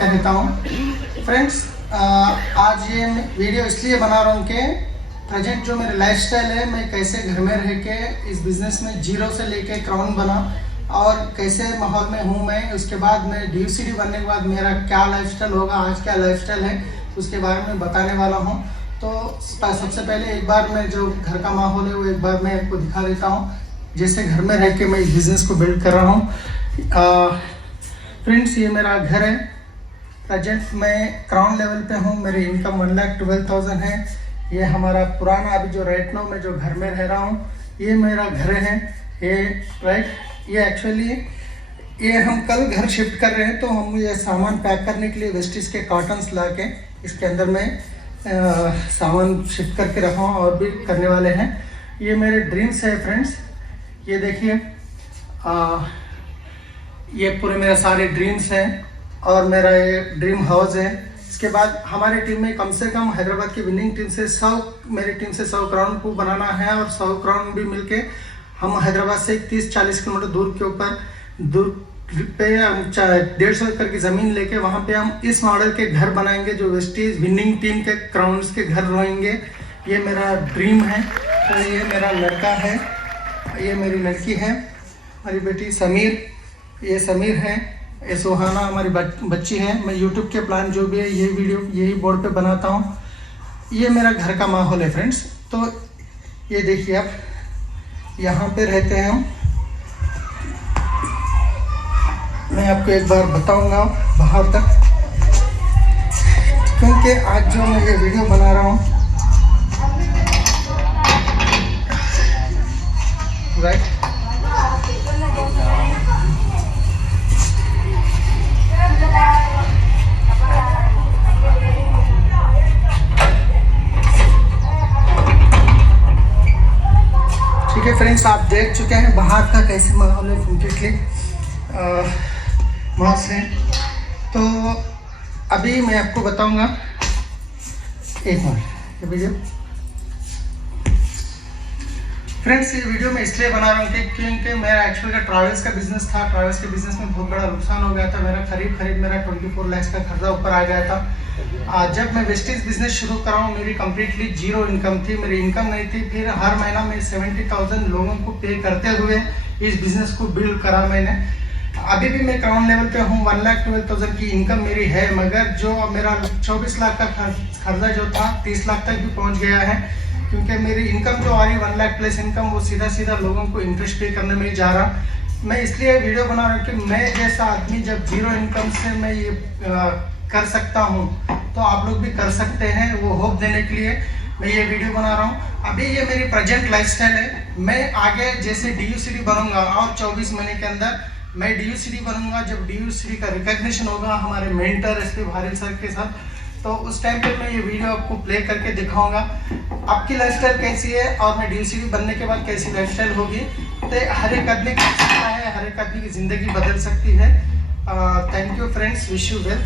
कहता हूँ फ्रेंड्स। आज ये वीडियो इसलिए बना रहा हूँ कि प्रेजेंट जो मेरा लाइफस्टाइल है, मैं कैसे घर में रह के इस बिज़नेस में जीरो से लेके क्राउन बना और कैसे माहौल में हूँ मैं। उसके बाद मैं DUCD बनने के बाद मेरा क्या लाइफस्टाइल होगा, आज क्या लाइफस्टाइल है, उसके बारे में बताने वाला हूँ। तो सबसे पहले एक बार मैं जो घर का माहौल है वो एक बार मैं आपको दिखा देता हूँ, जैसे घर में रह के मैं इस बिज़नेस को बिल्ड कर रहा हूँ। फ्रेंड्स, ये मेरा घर है। प्रेजेंट मैं क्राउन लेवल पे हूँ, मेरी इनकम 1,12,000 है। ये हमारा पुराना अभी जो राइट नाउ मैं जो घर में रह रहा हूँ, ये मेरा घर है। ये ये एक्चुअली ये हम कल घर शिफ्ट कर रहे हैं, तो हम ये सामान पैक करने के लिए वेस्टिज के कॉटन्स ला के इसके अंदर मैं सामान शिफ्ट करके रखा हूँ और भी करने वाले हैं। ये मेरे ड्रीम्स है फ्रेंड्स, ये देखिए, ये पूरे मेरे सारे ड्रीम्स हैं और मेरा ये ड्रीम हाउस है। इसके बाद हमारी टीम में कम से कम हैदराबाद की विनिंग टीम से 100 क्राउन को बनाना है और 100 क्राउन भी मिलके हम हैदराबाद से 30-40 किलोमीटर दूर के ऊपर पे 150 एकड़ की ज़मीन लेके वहाँ पे हम इस मॉडल के घर बनाएंगे जो वेस्टीज विनिंग टीम के क्राउन्स के घर रहेंगे। ये मेरा ड्रीम है। तो ये मेरा लड़का है, ये मेरी लड़की है, हमारी बेटी समीर, ये समीर है, ये सुहाना हमारी बच्ची है। मैं यूट्यूब के प्लान जो भी है ये वीडियो यही बोर्ड पे बनाता हूँ। ये मेरा घर का माहौल है फ्रेंड्स। तो ये देखिए, आप यहाँ पे रहते हैं हम। मैं आपको एक बार बताऊंगा बाहर तक, क्योंकि आज जो मैं ये वीडियो बना रहा हूँ राइट, ठीक है फ्रेंड्स, आप देख चुके हैं बाहर का कैसे माहौल है कम्प्लीटली वहाँ से। तो अभी मैं आपको बताऊंगा, एक मिनट, ये वीडियो फ्रेंड्स, ये वीडियो मैं इसलिए बना रहा हूँ कि क्योंकि मेरा एक्चुअल का ट्रैवल्स का बिजनेस था। ट्रैवल्स के बिजनेस में बहुत बड़ा नुकसान हो गया था। मेरा करीब मेरा 24 लाख का खर्चा ऊपर आ गया था। जब मैं वेस्टेज बिजनेस शुरू कर रहा हूँ, मेरी कम्प्लीटली जीरो इनकम थी, मेरी इनकम नहीं थी। फिर हर महीना मैं 70,000 लोगों को पे करते हुए इस बिजनेस को बिल्ड करा मैंने। अभी भी मैं क्राउन लेवल पे हूँ, 1,12,000 की इनकम मेरी है, मगर जो मेरा 24 लाख का खर्चा जो था 30 लाख तक भी पहुँच गया है, क्योंकि मेरी इनकम जो आ रही 1 लाख प्लस इनकम, वो सीधा लोगों को इंटरेस्ट पे करने में ही जा रहा। मैं इसलिए वीडियो बना रहा हूँ कि मैं जैसा आदमी जब जीरो इनकम से मैं ये कर सकता हूँ, तो आप लोग भी कर सकते हैं। वो होप देने के लिए मैं ये वीडियो बना रहा हूँ। अभी ये मेरी प्रेजेंट लाइफस्टाइल है। मैं आगे जैसे DUCD बनूंगा और 24 महीने के अंदर मैं DUCD बनूंगा। जब DUCD का रिकॉग्निशन होगा हमारे मेंटर SP भारिल सर के साथ, तो उस टाइम पे मैं ये वीडियो आपको प्ले करके दिखाऊंगा आपकी लाइफस्टाइल कैसी है और मैं DUCD बनने के बाद कैसी लाइफस्टाइल होगी। तो हर एक आदमी कर सकता है, हर एक आदमी की ज़िंदगी बदल सकती है। Thank you friends, wish you well.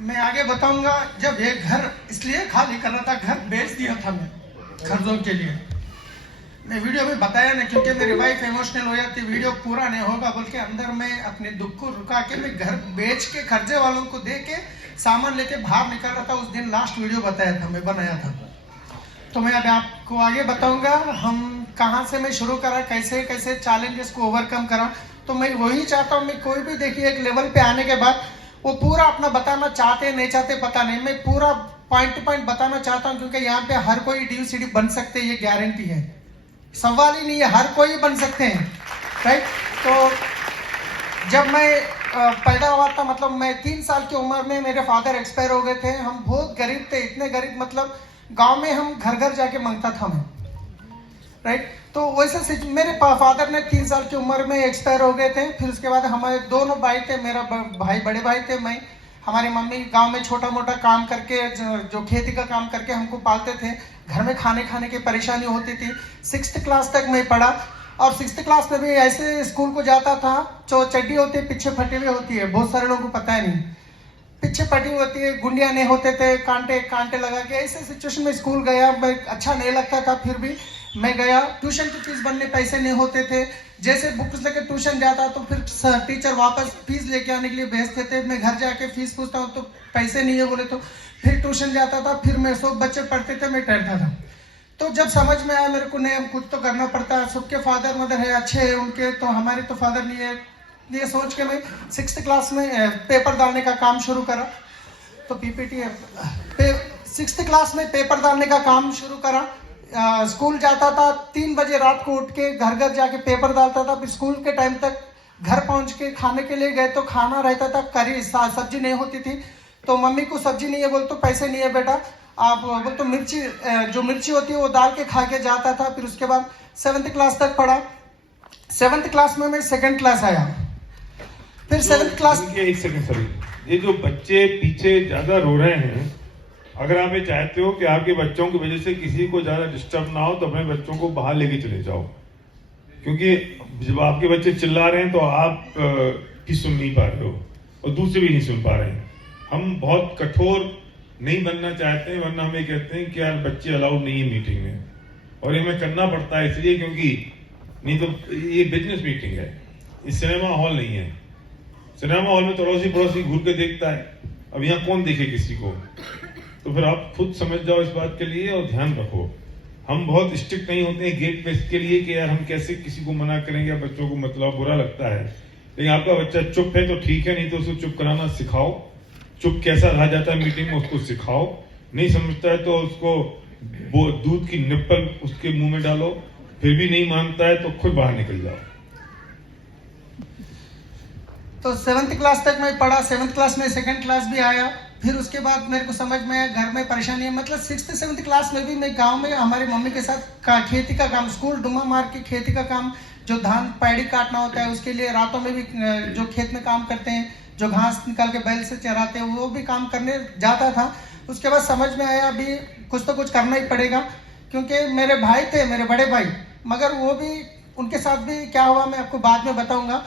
मैं आगे बताऊंगा। जब ये घर इसलिए खाली करना था, घर बेच दिया था मैं खर्चों के लिए। मैं वीडियो में बताया नहीं क्योंकि मेरी वाइफ इमोशनल हो जाती, वीडियो पूरा नहीं होगा, बल्कि अंदर मैं अपने दुख को रुका के मैं घर बेच के खर्चे वालों को दे के सामान लेके बाहर निकल रहा था। उस दिन लास्ट वीडियो बताया था, मैं बनाया था। तो मैं अभी आपको आगे बताऊंगा हम कहाँ से मैं शुरू करा, कैसे कैसे चैलेंजेस को ओवरकम करा। तो मैं वही चाहता हूँ, मैं कोई भी देखिए एक लेवल पे आने के बाद वो पूरा अपना बताना चाहते नहीं चाहते पता नहीं, मैं पूरा पॉइंट टू पॉइंट बताना चाहता हूँ, क्योंकि यहाँ पे हर कोई DUCD बन सकते हैं, ये गारंटी है, सवाल ही नहीं है, हर कोई बन सकते हैं राइट। तो जब मैं पैदा हुआ था, मतलब मैं 3 साल की उम्र में मेरे फादर एक्सपायर हो गए थे। हम बहुत गरीब थे, इतने गरीब मतलब गांव में हम घर घर जाके मांगता था मैं राइट। तो वैसे मेरे फादर ने 3 साल की उम्र में एक्सपायर हो गए थे। फिर उसके बाद हमारे दोनों भाई थे, मेरा भाई बड़े भाई थे, मैं हमारी मम्मी गांव में छोटा मोटा काम करके जो खेती का काम करके हमको पालते थे। घर में खाने की परेशानी होती थी। 6th क्लास तक मैं पढ़ा और 6th क्लास में भी ऐसे स्कूल को जाता था जो चड्डी होती है पीछे फटी हुई होती है, बहुत सारे लोगों को पता है नहीं, पीछे फटी होती है, गुंडिया नहीं होते थे, कांटे लगा के ऐसे सिचुएशन में स्कूल गया। मैं अच्छा नहीं लगता था, फिर भी मैं गया। ट्यूशन की फीस बनने पैसे नहीं होते थे। जैसे बुक्स लेके ट्यूशन जाता तो फिर टीचर वापस फीस लेके आने के लिए भेजते थे। मैं घर जाके फीस पूछता हूँ तो पैसे नहीं है बोले, तो फिर ट्यूशन जाता था। फिर मैं सब बच्चे पढ़ते थे, मैं डरता था। तो जब समझ में आया मेरे को नहीं, हम खुद तो करना पड़ता है, सबके फादर मदर है अच्छे है उनके, तो हमारे तो फादर नहीं है, ये सोच के मैं 6th क्लास में पेपर डालने का काम शुरू करा। तो पीपीटी 6th क्लास में पेपर डालने का काम शुरू करा। स्कूल जाता था 3 बजे रात को उठ के घर घर जाके पेपर डालता था। फिर स्कूल के टाइम तक घर पहुंच के खाने के लिए गए तो खाना रहता था करी, सब्जी नहीं होती थी। तो मम्मी को सब्जी नहीं है बोल तो पैसे नहीं है बेटा, आप बोल तो मिर्ची जो मिर्ची होती है वो डाल के खा के जाता था। फिर उसके बाद 7th क्लास तक पढ़ा। 7th क्लास में मैं 2nd क्लास आया। फिर 7th क्लास। एक सेकंड सर, ये जो बच्चे पीछे ज्यादा रो रहे हैं, अगर आप ये चाहते हो कि आपके बच्चों की वजह से किसी को ज्यादा डिस्टर्ब ना हो तो अपने बच्चों को बाहर लेके चले जाओ, क्योंकि जब आपके बच्चे चिल्ला रहे हैं तो आप भी सुन नहीं पा रहे हो और दूसरे भी नहीं सुन पा रहे हैं। हम बहुत कठोर नहीं बनना चाहते हैं, वरना हमें कहते हैं कि यार बच्चे अलाउड नहीं है मीटिंग में, और ये हमें करना पड़ता है इसलिए क्योंकि नहीं तो ये बिजनेस मीटिंग है, ये सिनेमा हॉल नहीं है। सिनेमा हॉल में तो अड़ोसी पड़ोसी घूर के देखता है, अब यहाँ कौन देखे किसी को। तो फिर आप खुद समझ जाओ इस बात के लिए और ध्यान रखो। हम बहुत स्ट्रिक्ट नहीं होते हैं गेट पे इसके लिए कि यार हम कैसे किसी को मना करेंगे, बच्चों को मतलब बुरा लगता है। लेकिन आपका बच्चा चुप है तो ठीक है, नहीं तो उसको चुप कराना सिखाओ। चुप कैसा रह जाता है मीटिंग में उसको सिखाओ। नहीं समझता है तो उसको वो दूध की निप्पल उसके मुंह में डालो, फिर भी नहीं मानता है तो खुद बाहर निकल जाओ। तो 7th क्लास तक मैं पढ़ा। 7th क्लास में 2nd क्लास भी आया। फिर उसके बाद मेरे को समझ में आया घर में परेशानी है। मतलब 6th 7th क्लास में भी मैं गांव में हमारी मम्मी के साथ खेती का काम, स्कूल डुमा मार के खेती का काम, जो धान पैड़ी काटना होता है उसके लिए रातों में भी जो खेत में काम करते हैं, जो घास निकाल के बैल से चराते हैं, वो भी काम करने जाता था। उसके बाद समझ में आया अभी कुछ तो कुछ करना ही पड़ेगा, क्योंकि मेरे भाई थे, मेरे बड़े भाई, मगर वो भी उनके साथ भी क्या हुआ मैं आपको बाद में बताऊंगा।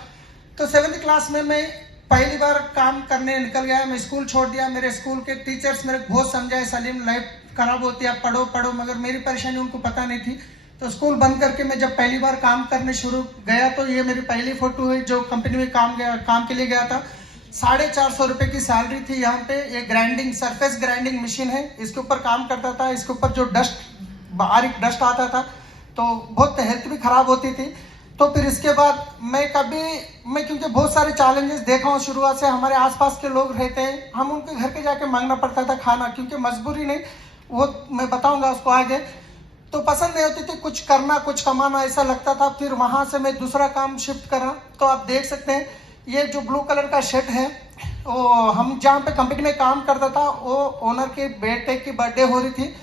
तो 7th क्लास में मैं पहली बार काम करने निकल गया। मैं स्कूल छोड़ दिया। मेरे स्कूल के टीचर्स मेरे बहुत समझाए, सलीम लाइफ खराब होती है, पढ़ो पढ़ो, मगर मेरी परेशानी उनको पता नहीं थी। तो स्कूल बंद करके मैं जब पहली बार काम करने शुरू गया तो ये मेरी पहली फोटो है जो कंपनी में काम के लिए गया था। 450 रुपये की सैलरी थी। यहाँ पे ये ग्राइंडिंग सरफेस ग्राइंडिंग मशीन है, इसके ऊपर काम करता था। इसके ऊपर जो बारीक डस्ट आता था तो बहुत हेल्थ भी खराब होती थी। तो फिर इसके बाद मैं क्योंकि बहुत सारे चैलेंजेस देखा हूँ शुरुआत से। हमारे आसपास के लोग रहते हैं, हम उनके घर के जाके मांगना पड़ता था खाना, क्योंकि मजबूरी नहीं, वो मैं बताऊंगा उसको आगे। तो पसंद नहीं होती थी कुछ करना, कुछ कमाना, ऐसा लगता था। फिर वहाँ से मैं दूसरा काम शिफ्ट करा। तो आप देख सकते हैं ये जो ब्लू कलर का शर्ट है, वो हम जहाँ पे कंपनी में काम करता था वो ओनर के बेटे की बर्थडे हो रही थी।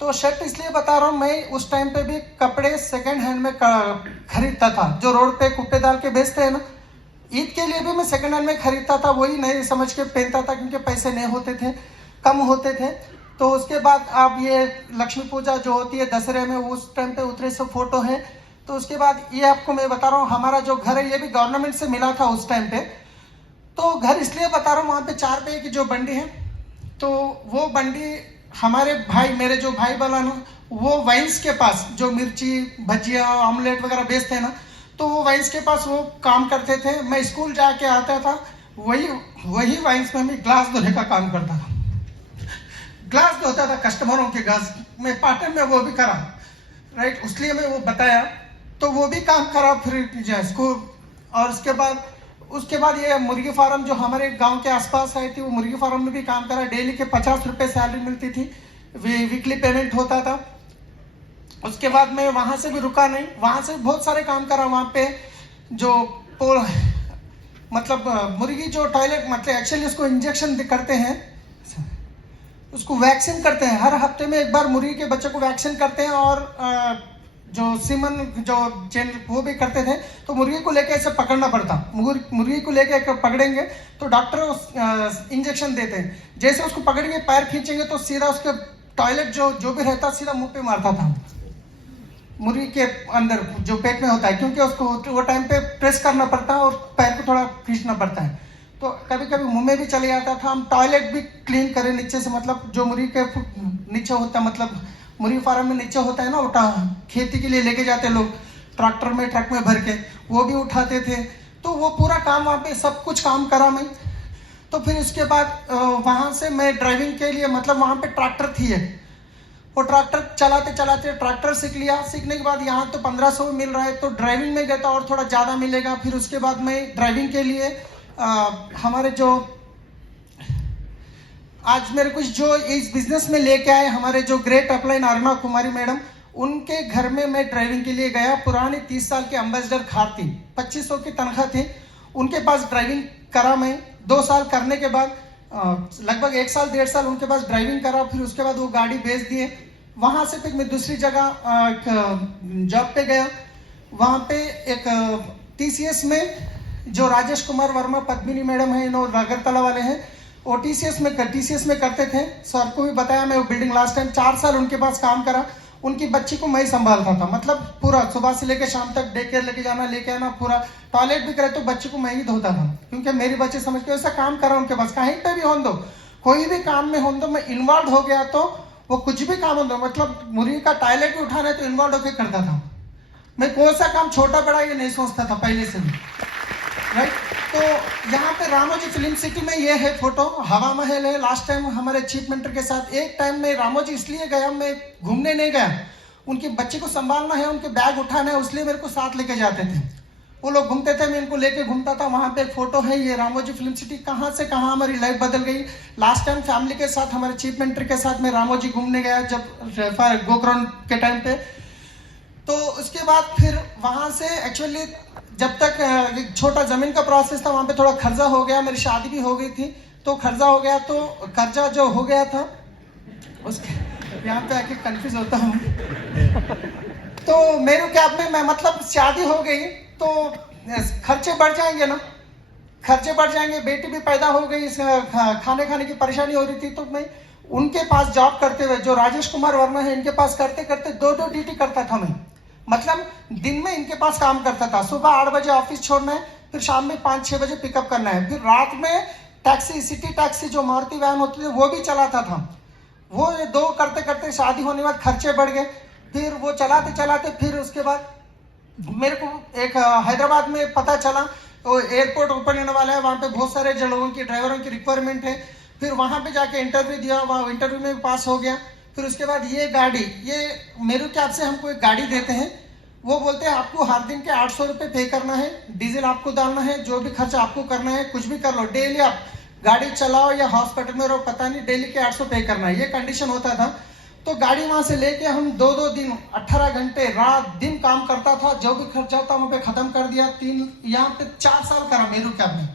तो शर्ट इसलिए बता रहा हूँ, मैं उस टाइम पे भी कपड़े 2nd हैंड में खरीदता था, जो रोड पे कुप्पे डाल के बेचते हैं ना, ईद के लिए भी मैं 2nd हैंड में खरीदता था। वही नहीं समझ के पहनता था, क्योंकि पैसे नहीं होते थे, कम होते थे। तो उसके बाद अब ये लक्ष्मी पूजा जो होती है दशहरे में, उस टाइम पे उतरे सब फोटो है। तो उसके बाद ये आपको मैं बता रहा हूँ, हमारा जो घर है ये भी गवर्नमेंट से मिला था उस टाइम पे। तो घर इसलिए बता रहा हूँ, वहाँ पे 4 रुपये की जो बंडी है, तो वो बंडी हमारे भाई, मेरे जो भाई वाला ना, वो वाइन्स के पास जो मिर्ची भजिया ऑमलेट वगैरह बेचते हैं ना, तो वो वाइन्स के पास वो काम करते थे। मैं स्कूल जाके आता था, वही वाइन्स में मैं ग्लास धोने का काम करता था। ग्लास धोता था कस्टमरों के ग्लास में, पार्ट टाइम में वो भी करा, राइट, इसलिए मैं वो बताया। तो वो भी काम करा फिर स्कूल। और उसके बाद ये मुर्गी फार्म जो हमारे गांव के आसपास आई थी, वो मुर्गी फार्म में भी काम करा। डेली के 50 रुपये सैलरी मिलती थी, वीकली पेमेंट होता था। उसके बाद मैं वहाँ से भी रुका नहीं, वहाँ से बहुत सारे काम करा। वहाँ पे जो मतलब मुर्गी जो टॉयलेट, मतलब एक्चुअली उसको इंजेक्शन करते हैं, उसको वैक्सीन करते हैं, हर हफ्ते में एक बार मुर्गी के बच्चे को वैक्सीन करते हैं। और जो सीमन जो चेन वो भी करते थे, तो मुर्गी को लेके ऐसे पकड़ना पड़ता। मुर्गी को लेके पकड़ेंगे तो डॉक्टर इंजेक्शन देते हैं, जैसे उसको पकड़ेंगे पैर खींचेंगे तो सीधा उसके टॉयलेट जो भी रहता सीधा मुंह पे मारता था मुर्गी के अंदर जो पेट में होता है, क्योंकि उसको वो टाइम पे प्रेस करना पड़ता है और पैर को थोड़ा खींचना पड़ता है, तो कभी कभी मुंह में भी चले जाता था। हम टॉयलेट भी क्लीन करें नीचे से, मतलब जो मुर्गी के नीचे होता है, मतलब मुर्गी फार्म में नीचे होता है ना, उठा खेती के लिए लेके जाते लोग ट्रैक्टर में ट्रक में भर के, वो भी उठाते थे। तो वो पूरा काम वहाँ पे सब कुछ काम करा मैं। तो फिर उसके बाद वहाँ से मैं ड्राइविंग के लिए, मतलब वहाँ पे ट्रैक्टर थी है, वो ट्रैक्टर चलाते चलाते ट्रैक्टर सीख लिया। सीखने के बाद यहाँ तो 1500 मिल रहा है, तो ड्राइविंग में गया था और थोड़ा ज़्यादा मिलेगा। फिर उसके बाद मैं ड्राइविंग के लिए हमारे जो आज मेरे कुछ जो इस बिजनेस में लेके आए हमारे जो ग्रेट अपलाइन अरुणा कुमारी मैडम, उनके घर में मैं ड्राइविंग के लिए गया। पुरानी 30 साल के एम्बेसडर कार थी, 2500 की तनख्वाह थी, उनके पास ड्राइविंग करा मैं। 2 साल करने के बाद लगभग 1 साल 1.5 साल उनके पास ड्राइविंग करा। फिर उसके बाद वो गाड़ी बेच दिए। वहाँ से फिर मैं दूसरी जगह जॉब पे गया। वहाँ पे एक TCS में जो राजेश कुमार वर्मा पद्मिनी मैडम है, इन्होंने अगरतला वाले हैं, वो TCS में करते थे। सर को भी बताया मैं, वो बिल्डिंग लास्ट टाइम 4 साल उनके पास काम करा। उनकी बच्ची को मैं ही संभालता था, मतलब पूरा सुबह से लेकर शाम तक डे केयर लेके जाना लेके आना, पूरा टॉयलेट भी करे तो बच्ची को मैं ही धोता था, क्योंकि मेरी बच्चे समझ के वैसा काम करा उनके पास। कहीं पे भी हो दो, कोई भी काम में हो दो, मैं इन्वॉल्व हो गया तो वो कुछ भी काम हो दो, मतलब मुर्गी का टॉयलेट भी उठाना है तो इन्वॉल्व होकर करता था मैं। कौन सा काम छोटा बड़ा ये नहीं सोचता था पहले से भी, राइट। तो यहाँ पे रामोजी फिल्म सिटी में ये है फोटो, हवा महल है। लास्ट टाइम हमारे चीफ मिनिस्टर के साथ एक टाइम में रामोजी इसलिए गया, मैं घूमने नहीं गया, उनके बच्चे को संभालना है, उनके बैग उठाना है, इसलिए मेरे को साथ लेके जाते थे। वो लोग घूमते थे, मैं इनको लेके घूमता था। वहाँ पे एक फोटो है, ये रामोजी फिल्म सिटी, कहाँ से कहाँ हमारी लाइफ बदल गई। लास्ट टाइम फैमिली के साथ हमारे चीफ मिनिस्टर के साथ मैं रामोजी घूमने गया जब गोकर्ण के टाइम पे। तो उसके बाद फिर वहाँ से एक्चुअली जब तक छोटा जमीन का प्रोसेस था, वहाँ पे थोड़ा खर्चा हो गया, मेरी शादी भी हो गई थी, तो खर्चा हो गया, तो कर्जा जो हो गया था उसके यहाँ पे आके कंफ्यूज होता हूँ। तो मेरे क्या में मैं, मतलब शादी हो गई तो खर्चे बढ़ जाएंगे ना, खर्चे बढ़ जाएंगे, बेटी भी पैदा हो गई, खाने की परेशानी हो रही थी। तो मैं उनके पास जॉब करते हुए, जो राजेश कुमार वर्मा है, इनके पास करते करते 2 ड्यूटी करता था मैं, मतलब दिन में इनके पास काम करता था। सुबह 8 बजे ऑफिस छोड़ना है, फिर शाम में 5-6 बजे पिकअप करना है, फिर रात में टैक्सी, सिटी टैक्सी जो मारुति वैन होती है वो भी चलाता था। वो 2 करते करते शादी होने के बाद खर्चे बढ़ गए। फिर वो चलाते चलाते फिर उसके बाद मेरे को एक हैदराबाद में पता चला तो एयरपोर्ट ओपन होने वाला है, वहाँ पे बहुत सारे लोगों की, ड्राइवरों की रिक्वायरमेंट है। फिर वहाँ पे जाके इंटरव्यू दिया, वहाँ इंटरव्यू में पास हो गया। फिर उसके बाद ये गाड़ी, ये मेरू कैब से हमको एक गाड़ी देते हैं, वो बोलते हैं आपको हर दिन के 800 रुपये पे करना है, डीजल आपको डालना है, जो भी खर्चा आपको करना है कुछ भी कर लो, डेली आप गाड़ी चलाओ या हॉस्पिटल में रहो पता नहीं, डेली के 800 पे करना है, ये कंडीशन होता था। तो गाड़ी वहाँ से लेके हम 2-2 दिन 18 घंटे रात दिन काम करता था, जो भी खर्चा था वहाँ पे खत्म कर दिया। यहाँ पे 4 साल करा मेरू कैब में।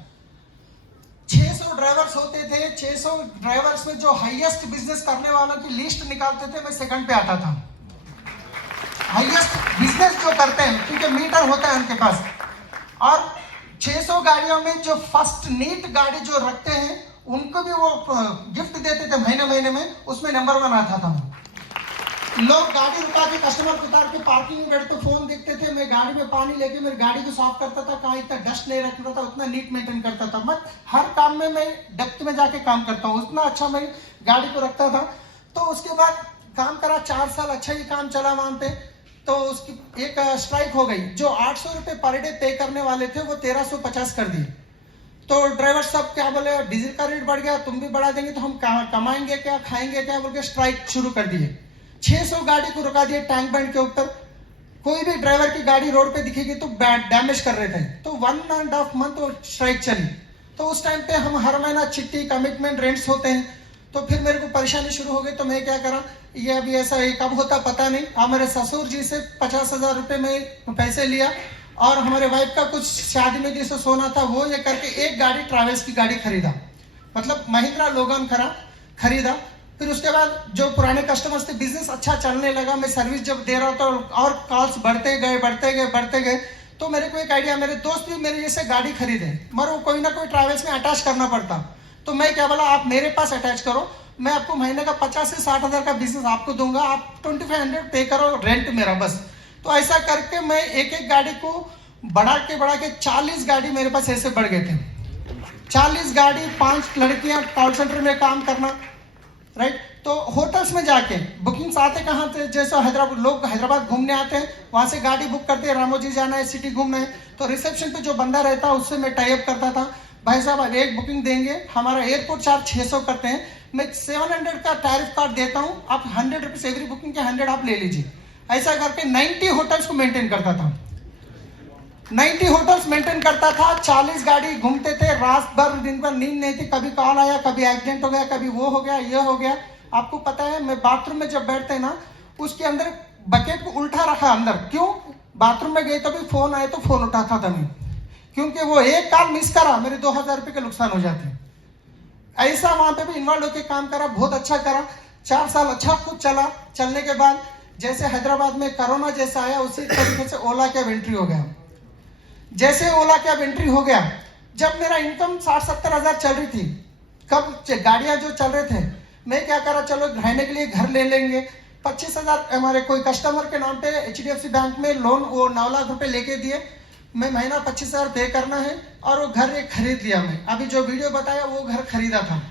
600 ड्राइवर्स होते थे, 600 ड्राइवर्स में जो हाईएस्ट बिजनेस करने वालों की लिस्ट निकालते थे, मैं सेकंड पे आता था। हाईएस्ट बिजनेस जो करते हैं, क्योंकि मीटर होता है उनके पास, और 600 गाड़ियों में जो फर्स्ट नीट गाड़ी जो रखते हैं उनको भी वो गिफ्ट देते थे महीने में, उसमें नंबर 1 आता था। लोग गाड़ी रुका के कस्टमर उतार के पार्किंग में बैठ के फोन देखते थे, मैं गाड़ी में पानी लेके मेरी गाड़ी को साफ करता था, कहाँ इतना डस्ट नहीं रखता था, उतना नीट मेंटेन करता था। मैं हर काम में मैं डेप्थ में जाके काम करता हूँ, उतना अच्छा मैं गाड़ी को रखता था। तो उसके बाद काम करा 4 साल, अच्छा ही काम चला वहाँ पे। तो उसकी एक स्ट्राइक हो गई, जो 800 रुपये पर डे पे करने वाले थे वो 1350 कर दिए। तो ड्राइवर सब क्या बोले, डीजल का रेट बढ़ गया, तुम भी बढ़ा देंगे तो हम कमाएंगे क्या, खाएंगे क्या, बोल के स्ट्राइक शुरू कर दिए। 600 गाड़ी को रुका दिए टैंक बैंड के ऊपर। कोई भी ड्राइवर की गाड़ी रोड पे दिखेगी तो डैमेज कर रहे थे। तो 1.5 मंथ वो स्ट्राइक चली। तो उस टाइम पे हम हर महीना चिट्ठी, कमिटमेंट, रेंट्स होते हैं। तो फिर मेरे को परेशानी शुरू हो गई। तो मैं क्या करा, ये अभी ऐसा कब होता पता नहीं, हमारे ससुर जी से 50,000 रुपये में पैसे लिया, और हमारे वाइफ का कुछ शादी में जैसे सोना था, वो ये करके एक गाड़ी, ट्रैवल्स की गाड़ी खरीदा, मतलब महिंद्रा लोगन खरीदा। फिर उसके बाद जो पुराने कस्टमर्स थे, बिजनेस अच्छा चलने लगा, मैं सर्विस जब दे रहा था और कॉल्स बढ़ते गए तो मेरे को एक आइडिया, मेरे दोस्त भी मेरे जैसे गाड़ी खरीदे मगर वो कोई ना कोई ट्रैवल्स में अटैच करना पड़ता, तो मैं क्या बोला, आप मेरे पास अटैच करो, मैं आपको महीने का 50 से 60 हज़ार का बिजनेस आपको दूंगा, आप 2500 पे करो रेंट मेरा बस। तो ऐसा करके मैं एक एक गाड़ी को बढ़ा के 40 गाड़ी मेरे पास ऐसे बढ़ गए थे। 40 गाड़ी, 5 लड़कियां कॉल सेंटर में काम करना, राइट। तो होटल्स में जाके बुकिंग्स आते कहाँ थे, जैसे हैदराबाद, लोग हैदराबाद घूमने आते हैं, वहाँ से गाड़ी बुक करते हैं, रामोजी जाना है, सिटी घूमना है, तो रिसेप्शन पे जो बंदा रहता है उससे मैं टाई अप करता था, भाई साहब अब एक बुकिंग देंगे, हमारा एयरपोर्ट चार्ज 600 करते हैं, मैं 700 का टैरिफ कार्ड देता हूँ, आप 100 रुपीज़ एवरी बुकिंग के 100 आप ले लीजिए। ऐसा करके 90 होटल्स को मेंटेन करता था, 90 होटल्स मेंटेन करता था, 40 गाड़ी घूमते थे, रात भर दिन भर नींद नहीं थी, कभी कॉल आया, कभी एक्सीडेंट हो गया, कभी वो हो गया, ये हो गया। आपको पता है मैं बाथरूम में जब बैठते हैं ना, उसके अंदर बकेट को उल्टा रखा अंदर, क्यों, बाथरूम में गए तो भी फोन आए तो फोन उठाता था मैं, क्योंकि वो एक कॉल मिस करा मेरे 2000 रुपये के नुकसान हो जाते। ऐसा वहां पे भी इन्वॉल्व होकर काम करा, बहुत अच्छा करा, 4 साल अच्छा खुद चला। चलने के बाद जैसे हैदराबाद में कोरोना जैसा आया, उसी तरीके से ओला कैब एंट्री हो गया। जैसे ओला कैब एंट्री हो गया, जब मेरा इनकम 60-70 हज़ार चल रही थी, कब गाड़ियां जो चल रहे थे, मैं क्या करा, चलो रहने के लिए घर ले लेंगे, 25 हज़ार हमारे कोई कस्टमर के नाम पे HDFC बैंक में लोन, वो 9 लाख रुपए लेके दिए, मैं महीना 25 हज़ार पे करना है, और वो घर एक खरीद लिया। मैं अभी जो वीडियो बताया वो घर खरीदा था।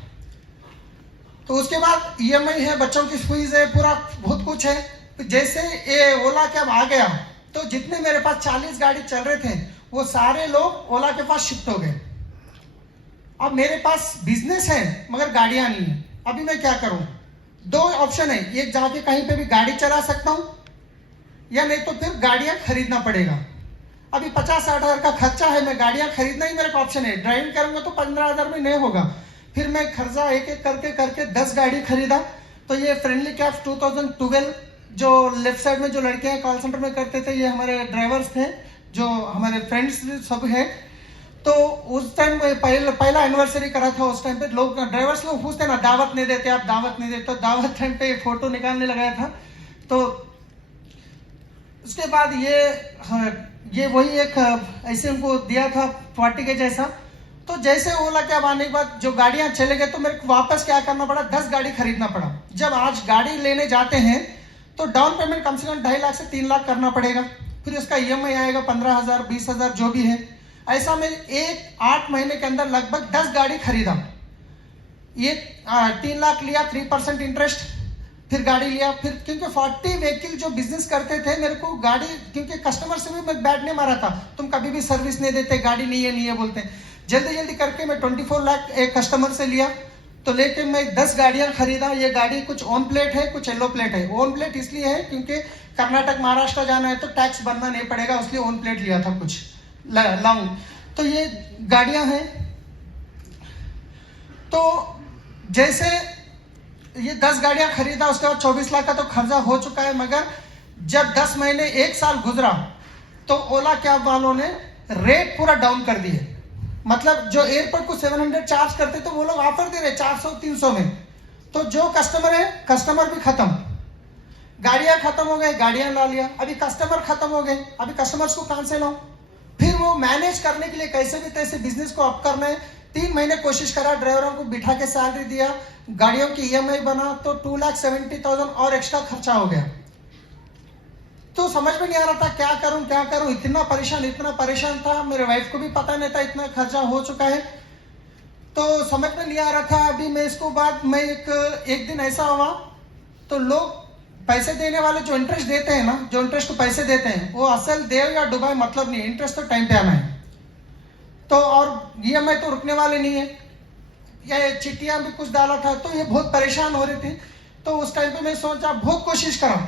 तो उसके बाद EMI है, बच्चों की फीस है, पूरा बहुत कुछ है। जैसे ये ओला कैब आ गया, तो जितने मेरे पास 40 गाड़ी चल रहे थे, वो सारे लोग ओला के पास शिफ्ट हो गए। अब मेरे पास बिजनेस है मगर गाड़ियां नहीं है, अभी मैं क्या करूं, 2 ऑप्शन है, एक जाके कहीं पे भी गाड़ी चला सकता हूं, या नहीं तो फिर गाड़ियां खरीदना पड़ेगा। अभी 50-60 हज़ार का खर्चा है, मैं गाड़ियां खरीदना ही मेरा ऑप्शन है, ड्राइविंग करूंगा तो 15 हज़ार में नहीं होगा। फिर मैं खर्चा एक एक करके 10 गाड़ी खरीदा। तो ये फ्रेंडली कैब 2012, जो लेफ्ट साइड में जो लड़के कॉल सेंटर में करते थे, ये हमारे ड्राइवर्स थे, जो हमारे फ्रेंड्स सब है। तो उस टाइम पहला एनिवर्सरी करा था, उस टाइम पे लोग ड्राइवर्स लोग पूछते ना, दावत नहीं देते, आप दावत नहीं देते, तो दावत टाइम पे फोटो निकालने लगाया था। तो उसके बाद ये वही एक ऐसे उनको दिया था पार्टी के जैसा। तो जैसे ओला कैब आने के बाद जो गाड़ियां चले गए, तो मेरे को वापस क्या करना पड़ा, 10 गाड़ी खरीदना पड़ा। जब आज गाड़ी लेने जाते हैं तो डाउन पेमेंट कम से कम 2.5 लाख से 3 लाख करना पड़ेगा, फिर उसका EMI आएगा 15,000 20,000 जो भी है। ऐसा मैं 8 महीने के अंदर लगभग 10 गाड़ी खरीदा। ये 3 लाख लिया, 3% इंटरेस्ट, फिर गाड़ी लिया। फिर क्योंकि 40 व्हीकल जो बिजनेस करते थे, मेरे को गाड़ी, क्योंकि कस्टमर से भी मैं बैठ नहीं मारा था, तुम कभी भी सर्विस नहीं देते, गाड़ी नहीं है बोलते। जल्दी करके मैं 24 लाख एक कस्टमर से लिया, तो लेके मैं 10 गाड़ियां खरीदा। ये गाड़ी कुछ ऑन प्लेट है, कुछ येलो प्लेट है। ऑन प्लेट इसलिए है क्योंकि कर्नाटक महाराष्ट्र जाना है तो टैक्स भरना नहीं पड़ेगा, इसलिए ऑन प्लेट लिया था कुछ लॉन्ग। तो ये गाड़ियां हैं। तो जैसे ये 10 गाड़ियां खरीदा, उसके बाद 24 लाख का तो खर्चा हो चुका है। मगर जब 10 महीने 1 साल गुजरा, तो ओला कैब वालों ने रेट पूरा डाउन कर दिए। मतलब जो एयरपोर्ट को 700 चार्ज करते, तो वो लोग ऑफर दे रहे 400-300 में। तो जो कस्टमर है, कस्टमर भी खत्म, गाड़ियां खत्म हो गए, गाड़ियां ला लिया। अभी कस्टमर खत्म हो गए, अभी कस्टमर्स को कहां से लाऊं? फिर वो मैनेज करने के लिए कैसे भी तैसे बिजनेस को अप करना है। 3 महीने कोशिश करा, ड्राइवरों को बिठा के सैलरी दिया, गाड़ियों की EMI बना, तो 2,70,000 और एक्स्ट्रा खर्चा हो गया। तो समझ में नहीं आ रहा था क्या करूं, इतना परेशान था। मेरे वाइफ को भी पता नहीं था इतना खर्चा हो चुका है, तो समझ में नहीं आ रहा था। अभी मैं इसको बाद में एक दिन ऐसा हुआ, तो लोग पैसे देने वाले जो इंटरेस्ट देते हैं ना, जो इंटरेस्ट को पैसे देते हैं, वो असल दे या डुबाए मतलब नहीं, इंटरेस्ट तो टाइम पे आना है। तो और EMI तो रुकने वाले नहीं है, या चिट्ठियां भी कुछ डाला था, तो ये बहुत परेशान हो रही थी। तो उस टाइम पे मैं सोचा, बहुत कोशिश करा,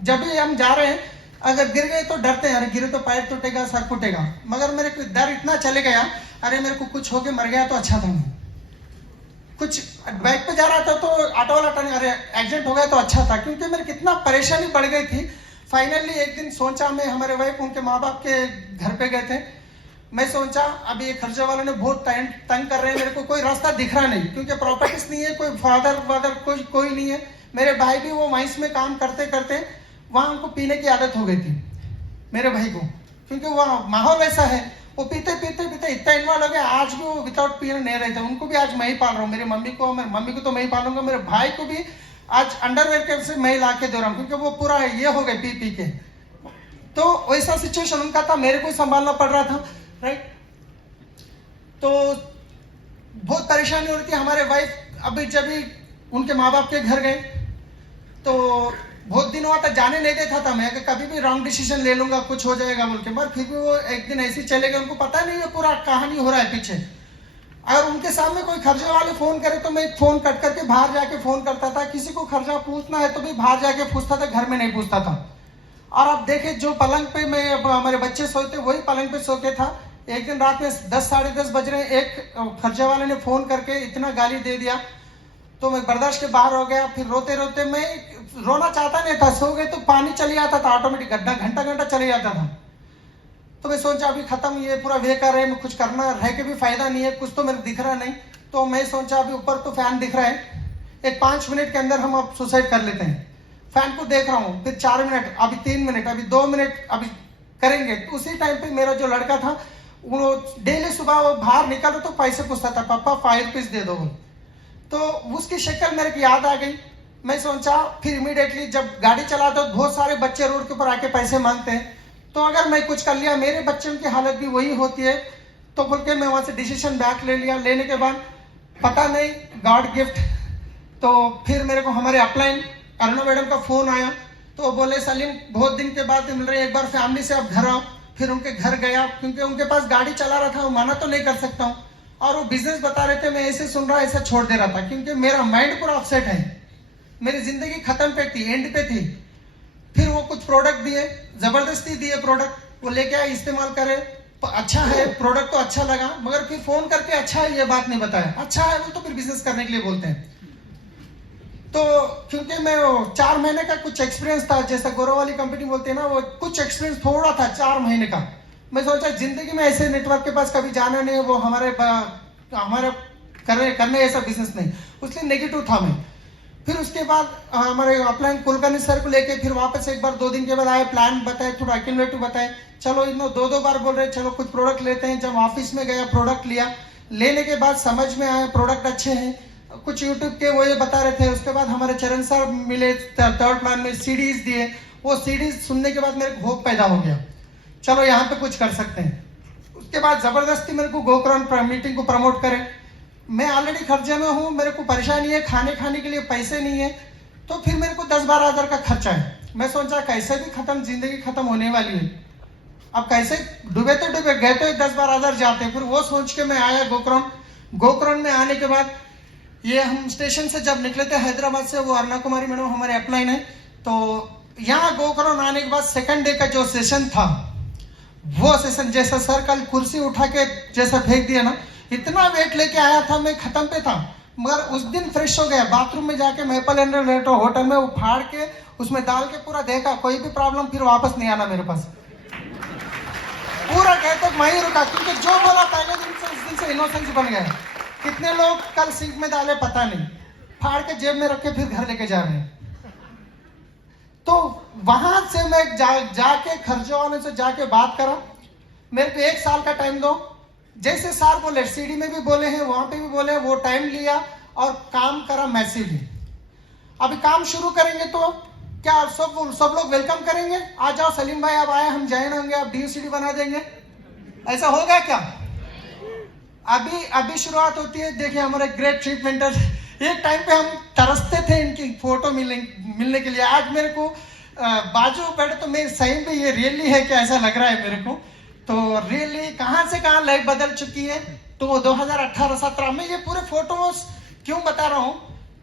जब भी हम जा रहे हैं, अगर गिर गए तो डरते हैं, अरे गिरे तो पैर टूटेगा, सर फूटेगा। मगर मेरे को डर इतना चले गया, अरे मेरे को कुछ होके मर गया तो अच्छा था। कुछ बाइक पे जा रहा था तो ऑटो वाला टर्न, अरे एक्सीडेंट हो गया तो अच्छा था, क्योंकि मेरे कितना परेशानी बढ़ गई थी। फाइनली एक दिन सोचा, मैं, हमारे वाइफ उनके माँ बाप के घर पे गए थे, मैं सोचा अब ये खर्चे वालों ने बहुत तंग कर रहे हैं, मेरे को कोई रास्ता दिख रहा नहीं क्योंकि प्रॉपर्टीज नहीं है, कोई फादर वादर कोई नहीं है। मेरे भाई भी वो माइंस में काम करते करते वहाँ उनको पीने की आदत हो गई थी मेरे भाई को, क्योंकि वहाँ माहौल ऐसा है, वो पीते पीते पीते इतना इन्वॉल्व हो गया, आज भी वो विदाउट पीने नहीं रहते। उनको भी आज मैं ही पाल रहा हूँ, मेरी मम्मी को तो मैं ही पालूंगा, मेरे भाई को भी आज अंडरवेयर के से मैं ला के दे रहा हूँ, क्योंकि वो पूरा ये हो गए पी पी के। तो वैसा सिचुएशन उनका था, मेरे को संभालना पड़ रहा था, राइट। तो बहुत परेशानी हो रही थी। हमारे वाइफ अभी जब भी उनके माँ बाप के घर गए तो बहुत दिन हुआ था, जाने नहीं देता था मैं कि कभी भी रॉन्ग डिसीजन ले लूंगा, कुछ हो जाएगा बोल के, मगर फिर भी वो एक दिन ऐसे चले गए। उनको पता नहीं है पूरा कहानी हो रहा है पीछे। अगर उनके सामने कोई खर्चे वाले फोन करे तो मैं फोन कट करके बाहर जाके फोन करता था, किसी को खर्चा पूछना है तो भी बाहर जाके पूछता था, घर में नहीं पूछता था। और अब देखे जो पलंग पे मैं हमारे बच्चे सोते वही पलंग पे सो के था। एक दिन रात में 10 साढ़े 10 बज रहे, एक खर्चे वाले ने फोन करके इतना गाली दे दिया तो मैं बर्दाश्त के बाहर हो गया। फिर रोते रोते मैं रोना चाहता नहीं था, सो गए तो पानी चली आता था ऑटोमेटिक, घंटा घंटा चले जाता था। तो मैं सोचा अभी खत्म, ये पूरा वे कर रहे हैं, कुछ करना रह के भी फायदा नहीं है, कुछ तो मेरे दिख रहा नहीं। तो मैं सोचा अभी ऊपर तो फैन दिख रहा है, एक 5 मिनट के अंदर हम अब सुसाइड कर लेते हैं। फैन को देख रहा हूँ, फिर 4 मिनट, अभी 3 मिनट, अभी 2 मिनट, अभी करेंगे। तो उसी टाइम पे मेरा जो लड़का था वो डेली सुबह वो बाहर निकलो तो पैसे पूछता था, पापा 5 रुपीज दे दो। तो उसकी शक्ल मेरे को याद आ गई। मैं सोचा फिर इमीडिएटली जब गाड़ी चलाता तो बहुत सारे बच्चे रोड के ऊपर आके पैसे मांगते हैं, तो अगर मैं कुछ कर लिया मेरे बच्चों की हालत भी वही होती है, तो बोल के मैं वहां से डिसीजन बैक ले लिया। लेने के बाद पता नहीं गॉड गिफ्ट, तो फिर मेरे को हमारे अपलाइन अरुणा मैडम का फोन आया, तो बोले सलीम बहुत दिन के बाद मिल रहे, एक बार फैमिली से आप घर आओ। फिर उनके घर गया, क्योंकि उनके पास गाड़ी चला रहा था, वो माना तो नहीं कर सकता हूँ, और वो बिजनेस बता रहे थे, मैं ऐसे सुन रहा ऐसा छोड़ दे रहा था, क्योंकि मेरा माइंड पूरा अपसेट है, मेरी जिंदगी खत्म पे थी, एंड पे थी। फिर वो कुछ प्रोडक्ट दिए, जबरदस्ती दिए प्रोडक्ट, वो लेके आए, इस्तेमाल करे, अच्छा है प्रोडक्ट तो अच्छा लगा, मगर फिर फोन करके अच्छा है ये बात नहीं बताया, अच्छा है वो तो फिर बिजनेस करने के लिए बोलते हैं। तो क्योंकि मैं 4 महीने का कुछ एक्सपीरियंस था, जैसा गौरव वाली कंपनी बोलते हैं ना, वो कुछ एक्सपीरियंस थोड़ा था 4 महीने का। मैं सोचा जिंदगी में ऐसे नेटवर्क के पास कभी जाना नहीं है, वो हमारे करने ऐसा बिजनेस नहीं, उसलिए नेगेटिव था मैं। फिर उसके बाद हमारे अपलाइन कुलकर्णी सर को लेके फिर वापस एक बार 2 दिन के बाद आए, प्लान बताए, थोड़ा एक्यूमुलेटिव बताए, चलो इन्हों 2 बार बोल रहे चलो कुछ प्रोडक्ट लेते हैं। जब ऑफिस में गया प्रोडक्ट लिया, लेने के बाद समझ में आया प्रोडक्ट अच्छे हैं, कुछ यूट्यूब के वो ये बता रहे थे। उसके बाद हमारे चरण सर मिले, 3rd प्लान में सीडीज दिए, वो सीडीज सुनने के बाद मेरे को होप पैदा हो गया, चलो यहाँ पे कुछ कर सकते हैं। उसके बाद जबरदस्ती मेरे को गोकर्ण मीटिंग को प्रमोट करें। मैं ऑलरेडी खर्चे में हूँ, मेरे को परेशानी है, खाने के लिए पैसे नहीं है, तो फिर मेरे को 10-12 हज़ार का खर्चा है। मैं सोचा कैसे भी खत्म, जिंदगी खत्म होने वाली है, अब कैसे डूबे तो डूबे, गए तो 10-12 हज़ार जाते। फिर वो सोच के मैं आया गोकर्ण में आने के बाद ये हम स्टेशन से जब निकले थे हैदराबाद से, वो अरुणा कुमारी मैडम हमारे अपलाइन है, तो यहाँ गोकर्ण आने के बाद 2nd डे का जो सेशन था, वो सेशन जैसा सर कल कुर्सी उठा के जैसा फेंक दिया ना, इतना वेट लेके आया था मैं, खत्म पे था, मगर उस दिन फ्रेश हो गया। बाथरूम में जाके मैपल एंड होटल में वो फाड़ के उसमें डाल के पूरा देखा, कोई भी प्रॉब्लम, फिर वापस नहीं आना मेरे पास, पूरा गए तक वहीं रुका, क्योंकि जो बोला पहले दिन से उस दिन से इनोसेंस बन गया। कितने लोग कल सिंक में डाले पता नहीं, फाड़ के जेब में रख के फिर घर लेके जा रहे हैं। तो वहां से मैं जाके खर्चे वाले से जाके बात करा, मेरे को 1 साल का टाइम दो, जैसे सर बोले, सीडी में भी बोले हैं, वहां पे भी बोले, वो टाइम लिया और काम करा मैसिवली। अभी काम शुरू करेंगे तो क्या सब लोग वेलकम करेंगे, आ जाओ सलीम भाई आप आए, हम जॉइन होंगे, आप DUCD बना देंगे, ऐसा होगा क्या? अभी शुरुआत होती है। देखिए हमारे ग्रेट चीफ मेंटर, एक टाइम पे हम तरसते थे इनकी फोटो मिलने के लिए, आज मेरे को बाजू बैठे तो मैं सही में ये रियली है क्या, ऐसा लग रहा है मेरे को। तो रियली कहाँ से कहाँ लाइफ बदल चुकी है। तो वो 2018-17 में ये पूरे फोटोज क्यों बता रहा हूँ,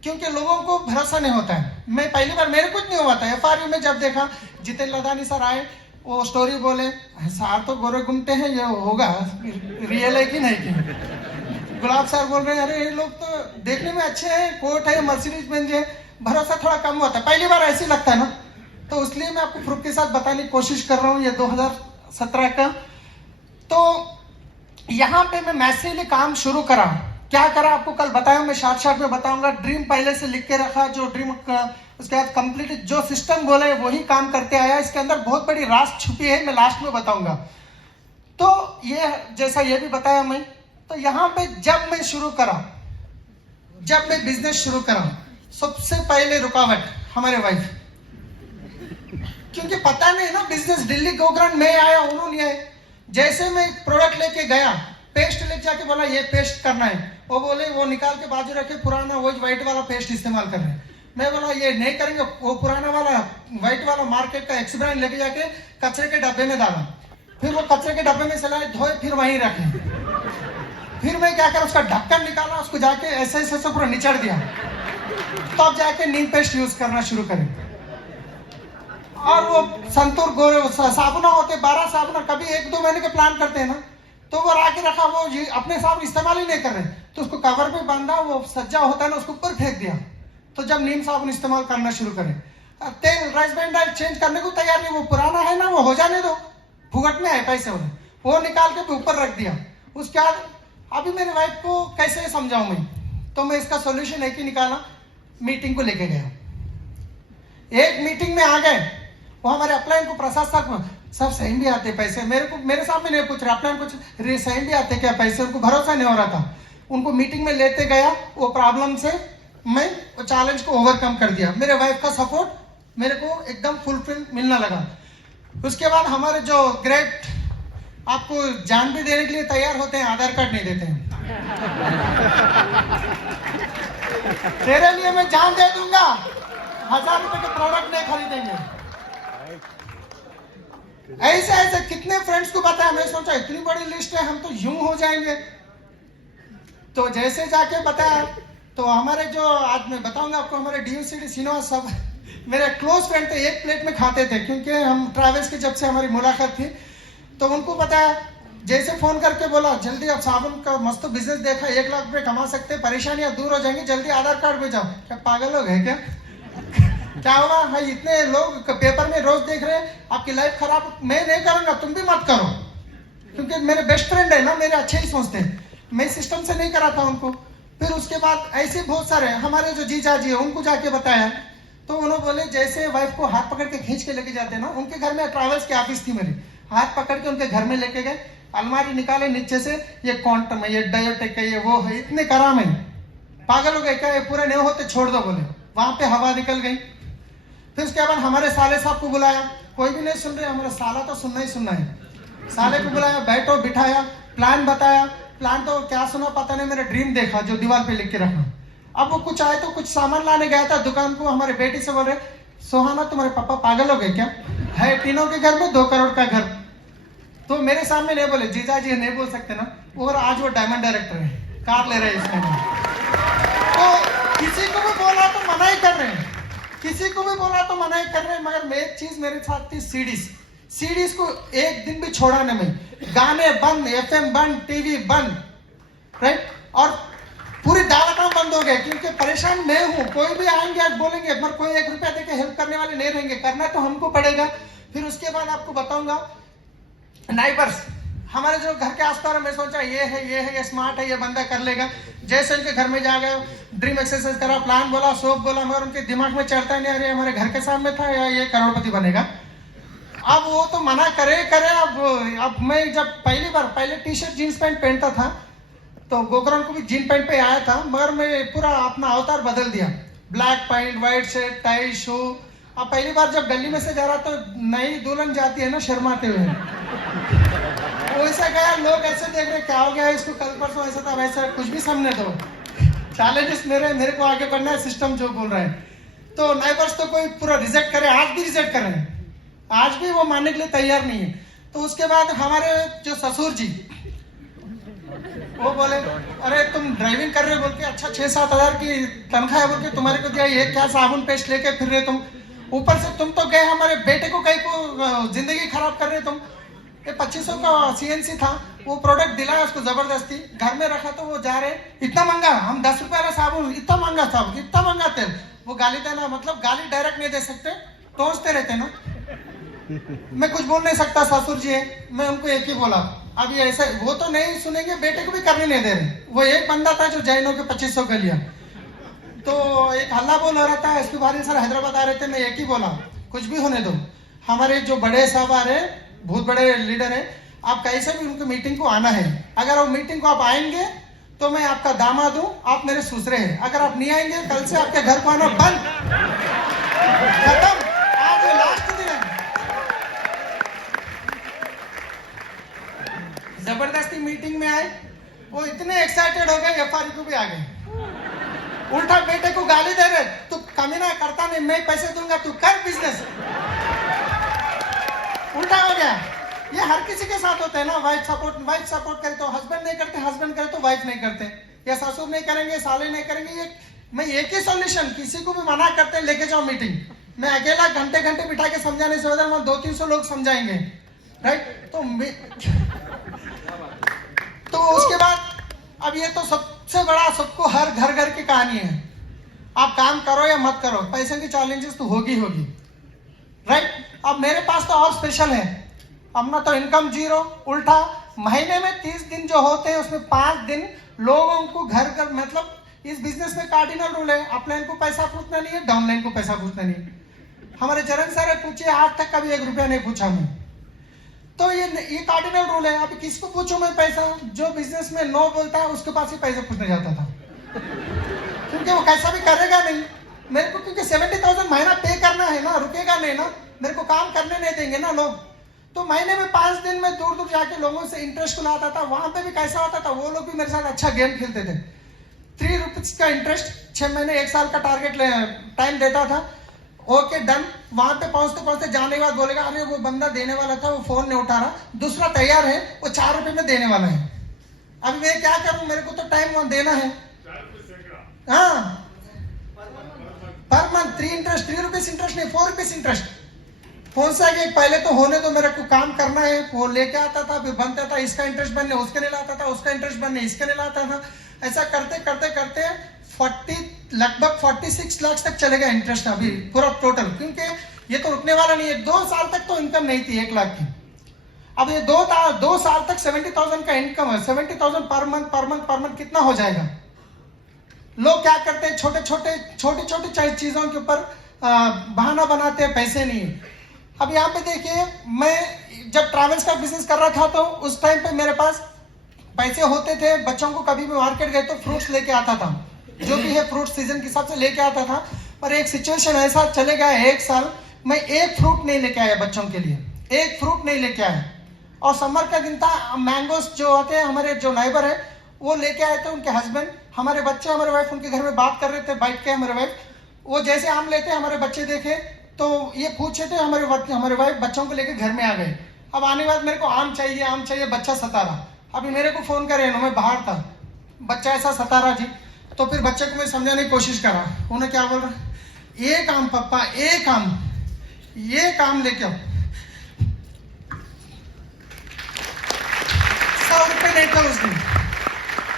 क्योंकि लोगों को भरोसा नहीं होता है। मैं पहली बार, मेरे कुछ नहीं हुआ था, FRU में जब देखा जितेंद्र लदानी सर आए, वो स्टोरी बोले, सार तो गोरे घूमते हैं, ये होगा रियल है कि नहीं कि। गुलाब सर बोल रहे हैं अरे ये लोग तो देखने में अच्छे हैं, कोट है, मर्सिडीज बेंज है, भरोसा थोड़ा कम होता है, पहली बार ऐसे लगता है ना। तो इसलिए मैं आपको प्रूफ के साथ बताने की कोशिश कर रहा हूँ, ये 2017 का। तो यहाँ पे मैं मैसिवली काम शुरू करा। क्या करा आपको कल बताया, मैं शॉर्ट में बताऊंगा। ड्रीम पहले से लिख के रखा, जो ड्रीम उसके बाद कंप्लीट जो सिस्टम बोले वही काम करते आया। इसके अंदर बहुत बड़ी राज छुपी है, मैं लास्ट में बताऊंगा। तो ये जैसा ये भी बताया मैं, तो यहाँ पे जब मैं शुरू करा, जब मैं बिजनेस शुरू करा, सबसे पहले रुकावट हमारे वाइफ, क्योंकि पता नहीं ना बिजनेस। दिल्ली गोकर्ण में आया, उन्होंने आए। जैसे मैं प्रोडक्ट लेके गया, पेस्ट लेके जाके बोला ये पेस्ट करना है, वो बोले वो निकाल के बाजू रखे पुराना वो व्हाइट वाला पेस्ट इस्तेमाल कर रहे हैं। मैं बोला ये नहीं करेंगे, वो पुराना वाला व्हाइट वाला मार्केट का एक्स ब्रांड लेके जाके कचरे के डब्बे में डाला। फिर वो कचरे के डब्बे में से लाए, धोए, फिर वहीं रखे। फिर मैं क्या करा, उसका ढक्कन निकाला, उसको जाके ऐसे ऐसे पूरा निचड़ दिया, तब जाके नीम पेस्ट यूज करना शुरू करें। और वो संतूर गोरे साबुना होते 12 साबुना, कभी 1-2 महीने के प्लान करते हैं ना, तो वो राके रखा, वो अपने साबुन इस्तेमाल ही नहीं कर रहे, तो उसको कवर पे बांधा, वो सज्जा होता है ना, उसको ऊपर फेंक दिया। तो जब नीम साबुन इस्तेमाल करना शुरू करें, तेल राइस ब्रांड ऑयल चेंज करने को तैयार नहीं, वो पुराना है ना, वो हो जाने दो, फुगट में है पैसे वाले, वो निकाल के ऊपर रख दिया। उसके बाद अभी मेरे वाइफ को कैसे समझाऊं मैं, तो मैं इसका सोल्यूशन एक ही निकाला, मीटिंग को लेके गया। एक मीटिंग में आ गए, वो हमारे अपलाइन को प्रसाद सर सही भी आते पैसे, मेरे सामने नहीं पूछ रहे, अपलाइन कुछ सही भी आते क्या पैसे, उनको भरोसा नहीं हो रहा था। उनको मीटिंग में लेते गया, वो प्रॉब्लम से मैं वो चैलेंज को ओवरकम कर दिया। मेरे वाइफ का सपोर्ट मेरे को एकदम फुलफिल मिलने लगा। उसके बाद हमारे जो ग्रेट आपको जान भी देने के लिए तैयार होते हैं, आधार कार्ड नहीं देते हैं। तेरे लिए मैं जान दे दूंगा, 1000 रुपए के प्रोडक्ट नहीं खरीदेंगे। ऐसे ऐसे कितने फ्रेंड्स को बताया, मैं सोचा इतनी बड़ी लिस्ट है, हम तो यूं हो जाएंगे। तो जैसे जाके बताया, तो हमारे जो आज मैं बताऊंगा आपको, हमारे DUCD सीनो सब मेरे क्लोज फ्रेंड थे, एक प्लेट में खाते थे, क्योंकि हम ट्रैवल्स की जब से हमारी मुलाकात थी। तो उनको बताया, जैसे फोन करके बोला जल्दी अब साबुन का मस्त बिजनेस देखा, 1 लाख रुपए कमा सकते, परेशानियां दूर हो जाएंगी, जल्दी आधार कार्ड भेजाओ। क्या पागल लोग है क्या? क्या होगा भाई, इतने लोग पेपर में रोज देख रहे हैं, आपकी लाइफ खराब, मैं नहीं करूंगा, तुम भी मत करो, क्योंकि मेरे बेस्ट फ्रेंड है ना, मेरे अच्छे ही सोचते हैं। मैं सिस्टम से नहीं करा था उनको। फिर उसके बाद ऐसे बहुत सारे हमारे जो जीजा जी है, उनको जाके बताया, तो उन्होंने बोले जैसे वाइफ को हाथ पकड़ के खींच के लेके जाते ना, उनके घर में ट्रैवल्स की ऑफिस थी मेरी, हाथ पकड़ के उनके घर में लेके गए, अलमारी निकाले नीचे से, ये क्वांटम है, ये डायोटेक है, ये वो है, इतने करा मैं, पागल हो गए क्या, ये पूरे नहीं होते छोड़ दो बोले। वहां पे हवा निकल गई। फिर उसके बाद हमारे साले साहब को बुलाया, कोई भी नहीं सुन रहे, हमारा साला तो सुनना ही सुनना है। साले को बुलाया, बैठो बिठाया, प्लान बताया। प्लान तो क्या सुना पता नहीं, मेरा ड्रीम देखा जो दीवार पे लिख के रखा। अब वो कुछ आए तो कुछ सामान लाने गया था दुकान को, हमारे बेटी से बोल रहे, सोहाना तुम्हारे पापा पागल हो गए क्या, है तीनों के घर में 2 करोड़ का घर। तो मेरे सामने नहीं बोले, जीजा जी नहीं बोल सकते ना, और आज वो डायमंड डायरेक्टर है, कार ले रहे हैं इसमें। तो किसी को भी बोला तो मना ही कर रहे हैं, किसी को भी बोला तो मना ही कर रहे हैं। मगर एक चीज मेरे साथ थी, सीडीज को एक दिन भी छोड़ा नहीं मैं, गाने बंद, FM बंद, टीवी बंद, राइट। और पूरी दावतें बंद हो गए, क्योंकि परेशान मैं हूँ, कोई भी आएंगे आज बोलेंगे, मगर कोई 1 रुपया देके हेल्प करने वाले नहीं रहेंगे, करना तो हमको पड़ेगा। फिर उसके बाद आपको बताऊंगा नाइबर्स, हमारे जो घर के आसपास, मैं सोचा ये है, ये स्मार्ट है, ये बंदा कर लेगा। जैसे उनके घर में जा गए, ड्रीम एक्सरसाइज करा, प्लान बोला, सोप बोला, मगर उनके दिमाग में चढ़ता नहीं, अरे हमारे घर के सामने था, या ये करोड़पति बनेगा। अब वो तो मना करे। अब मैं जब पहले टी-शर्ट जीन्स पैंट पहनता था, तो गोकर्ण को भी जीन पैंट पे आया था, मगर मैं पूरा अपना अवतार बदल दिया, black pant, white shirt, tie, shoe. अब पहली बार जब गली में से जा रहा, तो नई दुल्हन जाती है ना शर्माते हुए, वैसा गया, लोग ऐसे देख रहे, क्या हो गया इसको, कल परसों ऐसा था वैसा, कुछ भी सामने दो। चैलेंजेस मेरे को आगे बढ़ना है, सिस्टम जो बोल रहा है। तो नाइबर्स तो कोई पूरा रिजेक्ट करे, आज भी रिजेक्ट कर रहे हैं, आज भी वो मानने के लिए तैयार नहीं है। तो उसके बाद हमारे जो ससुर जी, वो बोले, अरे तुम ड्राइविंग कर रहे हो बोल के, अच्छा 6-7 हज़ार की तनख्वाह है बोल के तुम्हारे को दिया, ये क्या साबुन पेस्ट लेके फिर रहे तुम, ऊपर से तुम तो गए हमारे बेटे को कहीं को जिंदगी खराब कर रहे तुम। ये 2500 का CNC था, वो प्रोडक्ट दिलाया उसको जबरदस्ती, घर में रखा, तो वो जा रहे, इतना महंगा, हम 10 रुपए वाला साबुन, इतना महंगा साबुन, इतना महंगा तेल, वो गाली देना, मतलब गाली डायरेक्ट नहीं दे सकते, टोचते रहते ना। मैं कुछ बोल नहीं सकता, ससुर जी है, मैं उनको एक ही बोला, अब ये ऐसा वो तो नहीं सुनेंगे, बेटे को भी करने नहीं दे रहे। वो एक बंदा था जो जैनों के 2500 का लिया, तो एक हल्ला बोल हो रहा था, एसपी भारी सर हैदराबाद आ रहे थे, मैं एक ही बोला कुछ भी होने दो, हमारे जो बड़े साहब आ रहे, बहुत बड़े लीडर है, आप कैसे भी उनकी मीटिंग को आना है। अगर वो मीटिंग को आप आएंगे तो मैं आपका दामाद हूं, आप मेरे ससुरे हैं। अगर आप नहीं आएंगे कल से आपके घर को आना बंद, खत्म। आज लास्ट दिन है। जबरदस्ती मीटिंग में आए, वो इतने एक्साइटेड हो गए, एफआरयू को भी आ गए। उल्टा बेटे को गाली दे रहे, तू कमीना करता नहीं, मैं पैसे दूंगा, तू कर बिजनेस। उल्टा हो गया। ये हर किसी के साथ होता है ना, वाइफ सपोर्ट करे तो हस्बैंड नहीं करते, हस्बैंड करे तो वाइफ नहीं करते, या ससुर नहीं करेंगे, साले नहीं करेंगे। ये मैं एक ही सॉल्यूशन, किसी को भी मना करते हैं लेके जाओ मीटिंग, मैं अकेला घंटे घंटे बिठा के समझाने से ज्यादा 200-300 लोग समझाएंगे, राइट। तो उसके बाद अब ये तो सबसे बड़ा, सबको हर घर की कहानी है, आप काम करो या मत करो, पैसे की चैलेंजेस तो होगी, राइट। अब मेरे पास तो और स्पेशल है, अपना तो इनकम जीरो, उल्टा महीने में 30 दिन जो होते हैं उसमें 5 दिन लोगों को घर मतलब इस बिजनेस में कार्डिनल रूल है, अपलाइन को पैसा पूछना नहीं है, डाउनलाइन को पैसा पूछना नहीं है। हमारे चरण सर पूछे, आज तक कभी 1 रुपया नहीं पूछा मैं, तो ये कार्डिनल रूल है। अभी किसको पूछूं मैं पैसा, जो बिजनेस में नो बोलता है उसके पास ही पैसे पूछने जाता था, क्योंकि वो कैसा भी करेगा नहीं मेरे को, क्योंकि 70,000 महीना पे करना है ना, रुकेगा नहीं ना, मेरे को काम करने नहीं देंगे ना लोग। तो महीने में 5 दिन में दूर जाके लोगों से इंटरेस्ट को लाता था। वहां पे भी कैसा होता था, वो लोग भी मेरे साथ अच्छा गेम खेलते थे। 3 रुपीज का इंटरेस्ट, 6 महीने 1 साल का टारगेट टाइम देता था, ओके डन। वहां पे पहुंचते जाने के बाद बोलेगा, अरे वो बंदा देने वाला था, वो फोन नहीं उठा रहा, दूसरा तैयार है, वो 4 रुपए में देने वाला है। अभी मैं क्या करूं, मेरे को तो टाइम देना है। हाँ, पर मंथ 3 रुपीज इंटरेस्ट नहीं, 4 रुपीज इंटरेस्ट। कौन सा कि पहले तो होने तो मेरे को काम करना है, वो लेके आता था, फिर बनता था, इसका इंटरेस्ट बनने उसके नहीं लाता था, उसका इंटरेस्ट बनने इसके नहीं लाता था। ऐसा करते करते 46 लाख तक चलेगा इंटरेस्ट अभी पूरा टोटल, क्योंकि ये तो रुकने वाला नहीं है। 2 साल तक तो इनकम नहीं थी 1 लाख की, अब ये 2 साल तक 70,000 का इनकम है। 70,000 पर मंथ कितना हो जाएगा। लोग क्या करते हैं, छोटी चीजों के ऊपर बहाना बनाते हैं, पैसे नहीं है। अब यहाँ पे देखिए, मैं जब ट्रैवल्स का बिजनेस कर रहा था तो उस टाइम पे मेरे पास पैसे होते थे। बच्चों को कभी भी मार्केट गए तो फ्रूट्स लेके आता था, जो भी है फ्रूट सीजन के हिसाब से लेके आता था। पर एक सिचुएशन ऐसा चले गया, 1 साल मैं 1 फ्रूट नहीं लेके आया बच्चों के लिए, 1 फ्रूट नहीं लेके आया। और समर का दिन था, मैंगोस जो होते हैं, हमारे जो नाइबर है वो लेके आए थे, उनके हस्बैंड, हमारे बच्चे, हमारे वाइफ उनके घर में बात कर रहे थे बैठ के। हमारे वाइफ वो जैसे आम लेते, हमारे बच्चे देखे तो ये पूछे थे, हमारे वाइफ बच्चों को लेके घर में आ गए। अब आने के बाद मेरे को आम चाहिए, बच्चा सता रहा। अभी मेरे को फोन करे, मैं बाहर था, बच्चा ऐसा सता रहा जी। तो फिर बच्चे को मैं समझाने की कोशिश करा, उन्हें क्या बोल रहा, 1 आम पप्पा, 1 आम, ये काम लेके आओ। 100 रुपए नहीं था उस दिन,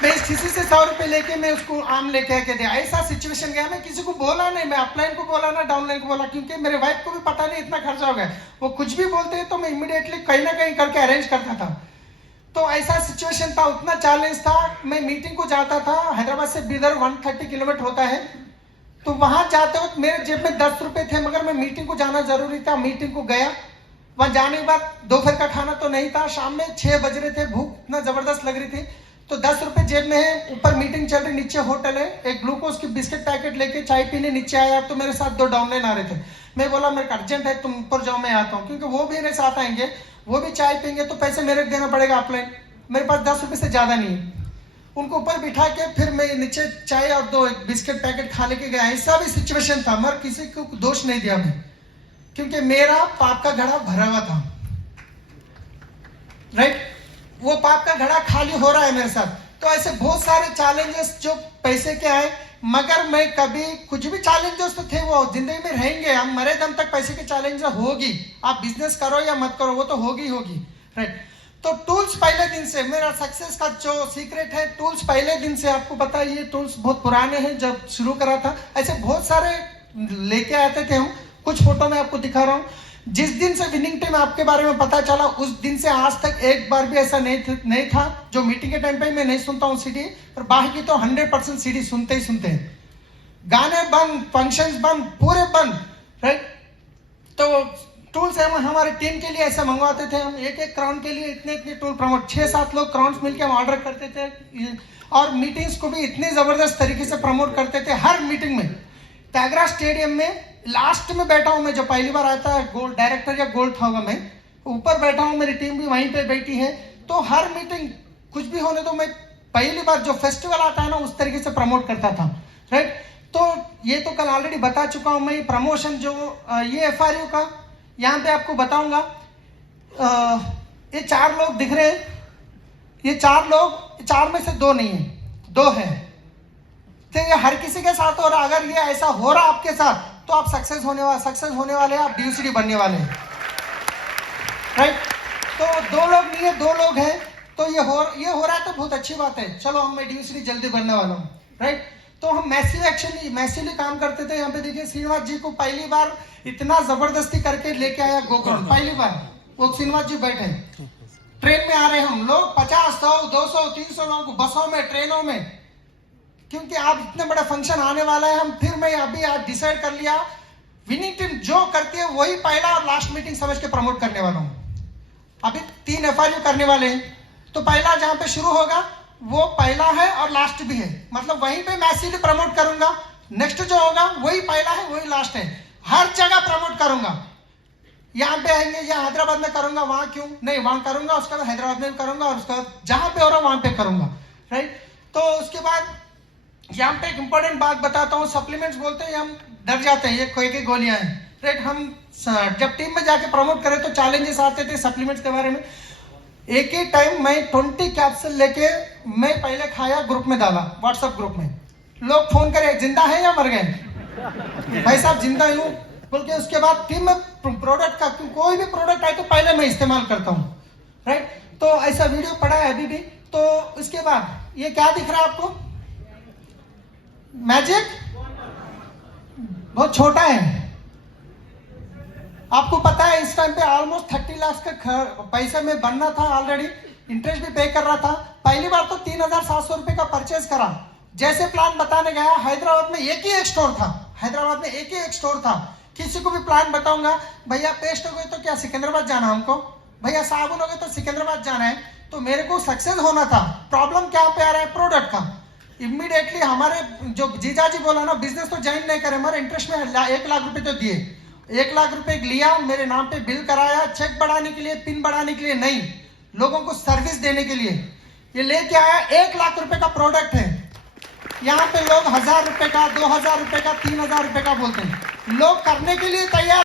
मैं किसी से 100 रुपए लेके मैं उसको आम लेके आके दिया। ऐसा सिचुएशन गया, मैं किसी को बोला नहीं, मैं अपलाइन को बोला ना डाउनलाइन को बोला, क्योंकि मेरे वाइफ को भी पता नहीं इतना खर्चा हो गया। वो कुछ भी बोलते हैं तो मैं इमीडिएटली कहीं ना कहीं करके अरेंज करता था। तो ऐसा सिचुएशन था, उतना चैलेंज था। मैं मीटिंग को जाता था, हैदराबाद से बीदर 130 किलोमीटर होता है, तो वहां जाते वक्त मेरे जेब में 10 रुपए थे, मगर मैं मीटिंग को जाना जरूरी था। मीटिंग को गया, वहां जाने के बाद दोपहर का खाना तो नहीं था, शाम में 6 बज रहे थे, भूख इतना जबरदस्त लग रही थी। तो 10 रुपए जेब में है, ऊपर मीटिंग चल रही, नीचे होटल है, एक ग्लूकोज की बिस्किट पैकेट लेके चाय पीने नीचे आया। तो मेरे साथ 2 डाउनलाइन आ रहे थे, मैं बोला मेरे को अर्जेंट है, तुम ऊपर जाओ, मैं आता हूँ, क्योंकि वो भी मेरे साथ आएंगे, वो भी चाय पीएंगे, तो पैसे मेरे को देना पड़ेगा अपलाइन। मेरे पास 10 रुपए से ज्यादा नहीं है। उनको ऊपर बिठा के फिर मैं नीचे चाय और 2 बिस्किट पैकेट खा लेके गया। ऐसा भी सिचुएशन था, मगर किसी को दोष नहीं दिया मैं, क्योंकि मेरा पाप का घड़ा भरा हुआ था, राइट। वो पाप का घड़ा खाली हो रहा है मेरे साथ। तो ऐसे बहुत सारे चैलेंजेस जो पैसे के आए, मगर मैं कभी कुछ भी चैलेंजेस तो थे, वो जिंदगी में रहेंगे, हम मरे दम तक पैसे के चैलेंज होगी। आप बिजनेस करो या मत करो, वो तो होगी, राइट। तो टूल्स पहले दिन से, मेरा सक्सेस का जो सीक्रेट है, टूल्स पहले दिन से, आपको पता है ये टूल्स बहुत पुराने हैं, जब शुरू करा था ऐसे बहुत सारे लेके आते थे हम। कुछ फोटो में आपको दिखा रहा हूँ। जिस दिन से विनिंग टीम आपके बारे में पता चला उस दिन से आज तक एक बार भी ऐसा नहीं था जो मीटिंग के टाइम पे मैं नहीं सुनता हूँ सीडी, पर बाकी तो 100% सीडी सुनते ही सुनते हैं। गाने बंद, फंक्शंस बंद, पूरे बंद, राइट। तो टूल्स हम हमारे टीम के लिए ऐसा मंगवाते थे, हम एक क्राउन के लिए इतने टूल प्रमोट, 6-7 लोग क्राउन्स मिलकर हम ऑर्डर करते थे और मीटिंग्स को भी इतने जबरदस्त तरीके से प्रमोट करते थे। हर मीटिंग में त्यागरा स्टेडियम में लास्ट में बैठा हूं मैं, जो पहली बार आता है गोल्ड डायरेक्टर या गोल्ड था होगा, मैं ऊपर बैठा हूं, मेरी टीम भी वहीं पे बैठी है। तो हर मीटिंग कुछ भी होने तो मैं पहली बार जो फेस्टिवल आता है ना उस तरीके से प्रमोट करता था, राइट। तो ये तो कल ऑलरेडी बता चुका हूं मैं। प्रमोशन जो ये FRU का यहाँ पे आपको बताऊंगा, ये 4 लोग दिख रहे हैं, ये 4 लोग, 4 में से 2 नहीं है, 2 है। तो ये हर किसी के साथ हो रहा, अगर ये ऐसा हो रहा आपके साथ तो आप सक्सेस होने वाले हैं, आप DUCD बनने वाले हैं, राइट। तो 2 लोग नहीं है, 2 लोग हैं, तो ये हो रहा है तो बहुत अच्छी बात है। चलो हम मैं DUCD जल्दी बनने वाला हूँ, राइट। तो हम मैसिवली काम करते थे। यहाँ पे देखिए श्रीनिवास जी को पहली बार इतना जबरदस्ती करके लेके आया गोकुल, पहली बार वो श्रीनिवास जी बैठे ट्रेन में आ रहे हैं हम लोग, 50, 100, 200, 300 लोग बसों में, ट्रेनों में, क्योंकि आप इतने बड़ा फंक्शन आने वाला है। हम फिर मैं अभी आज डिसाइड कर लिया, विनिंग टीम जो करती है वही पहला और लास्ट मीटिंग समझ के प्रमोट करने वाला हूँ। अभी 3 FRU करने वाले हैं, तो पहला जहाँ पे शुरू होगा वो पहला है और लास्ट भी है, मतलब वहीं पे मैं सीधे प्रमोट करूंगा। नेक्स्ट जो होगा वही पहला है वही लास्ट है, हर जगह प्रमोट करूंगा। यहाँ पे आएंगे या हैदराबाद में करूंगा, वहां क्यों नहीं, वहां करूंगा, उसके बाद हैदराबाद में करूंगा, और उसके बाद जहां पे हो रहा वहां पे करूंगा, राइट। तो उसके बाद यहाँ पे एक इंपॉर्टेंट बात बताता हूँ, सप्लीमेंट्स बोलते हैं हम डर जाते हैं, ये कोई की गोलियां हैं, राइट। हम जब टीम में जाके प्रमोट करें तो चैलेंजेस आते थे सप्लीमेंट्स के बारे में। एक ही टाइम मैं 20 कैप्सूल लेके मैं पहले खाया, ग्रुप में डाला, व्हाट्सएप ग्रुप में। लोग फोन करे जिंदा है या मर गए, भाई साहब जिंदा हूँ बोल के। उसके बाद टीम में प्रोडक्ट का कोई भी प्रोडक्ट आए तो पहले मैं इस्तेमाल करता हूँ, राइट। तो ऐसा वीडियो पड़ा है अभी भी। तो उसके बाद ये क्या दिख रहा है आपको, मैजिक बहुत छोटा है। आपको पता है इस टाइम पे ऑलमोस्ट 30 लाख का पैसा में बनना था, ऑलरेडी इंटरेस्ट भी पे कर रहा था। पहली बार तो 3700 रुपए का परचेज करा। जैसे प्लान बताने गया, हैदराबाद में एक ही एक स्टोर था, हैदराबाद में एक ही एक स्टोर था। किसी को भी प्लान बताऊंगा, भैया पेस्ट हो गए तो क्या सिकंदराबाद जाना हमको, भैया साबुन हो गए तो सिकंदराबाद जाना है। तो मेरे को सक्सेस होना था। प्रॉब्लम क्या पे आ रहा है, प्रोडक्ट का। इमीडिएटली हमारे जो जीजा जी बोला ना, बिजनेस तो ज्वाइन नहीं करे, हमारे इंटरेस्ट में 1 लाख रुपए तो दिए, 1 लाख रुपए लिया, मेरे नाम पे बिल कराया, चेक बढ़ाने के लिए, पिन बढ़ाने के लिए नहीं, लोगों को सर्विस देने के लिए। ये लेके आया, 1 लाख रुपए का प्रोडक्ट है। यहाँ पे लोग 1000 रुपए का, 2000 रुपए का, 3000 रुपए का बोलते हैं। लोग करने के लिए तैयार